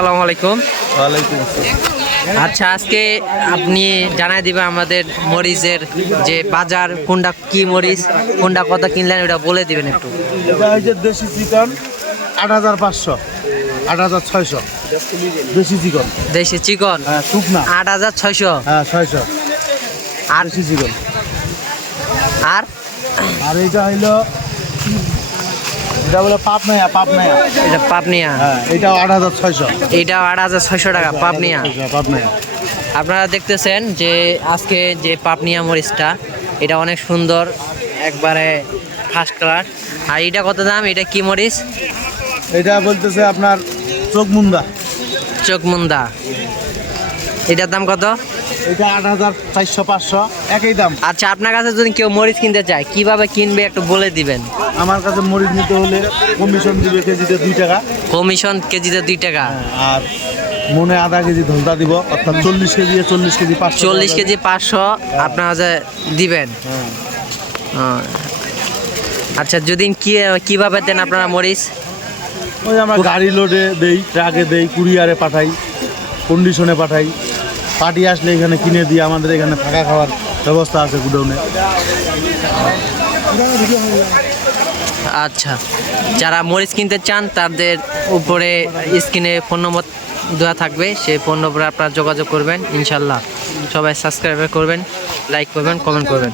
আসসালামু আলাইকুম। আচ্ছা আজকে আপনি জানাই দিবেন আমাদের মরিচের যে বাজার কোনটা কি মরিচ কোনটা কত কিনলেন ওটা বলে দিবেন একটু। এটা হচ্ছে দেশি চিকন আট হাজার পাঁচশো আট হাজার ছয়শো। দেশি চিকন। দেশি চিকন? হ্যাঁ শুকনা। আট হাজার ছয়শো? হ্যাঁ ছয়শো। আর দেশি চিকন। আর? আর এটা হইল এটা বলে পাপ নেয়া পাপ নেয়া এটা পাপনিয়া হ্যাঁ এটাও আট হাজার ছয়শো। এইটা আট হাজার ছয়শো টাকা পাপনিয়া পাপ নেয়া আপনারা দেখতেছেন যে আজকে যে পাপনিয়া মরিচটা এটা অনেক সুন্দর একবারে ফার্স্ট কালার আর এটা কত দাম? এটা কি মরিচ? এটা বলতেছে আপনার চোখ মুন্দা। চোখমুন্দা এটার দাম কত? এটা আট হাজার চারশো পাঁচশো একই দাম। আচ্ছা আপনার কাছে যদি কেউ মরিচ কিনতে চায় কীভাবে কিনবে একটু বলে দিবেন? আমার কাছে মরিচ নিতে হলে কমিশন দিবে কেজিতে দুই টাকা। কমিশন কেজিতে দুই টাকা? আর মনে আধা কেজি দিব অর্থাৎ চল্লিশ কেজি চল্লিশ কেজি পাঁচশো চল্লিশ কেজি পাঁচশো আপনার কাছে দিবেন? হ্যাঁ। আচ্ছা যদি কি কীভাবে দেন আপনারা মরিচ? ওই আমরা গাড়ি লোডে দেই ট্রাকে দেই কুরিয়ারে পাঠাই কন্ডিশনে পাঠাই। পার্টি আসলে এখানে কিনে দিয়ে আমাদের এখানে থাকা খাওয়ার ব্যবস্থা আছে গুডাউনে। আচ্ছা যারা মরিচ কিনতে চান, তাদের উপরে স্ক্রিনে ফোন নম্বর দেওয়া থাকবে, সেই ফোন নম্বরে আপনারা যোগাযোগ করবেন, ইনশাল্লাহ। সবাই সাবস্ক্রাইব করবেন, লাইক করবেন, কমেন্ট করবেন।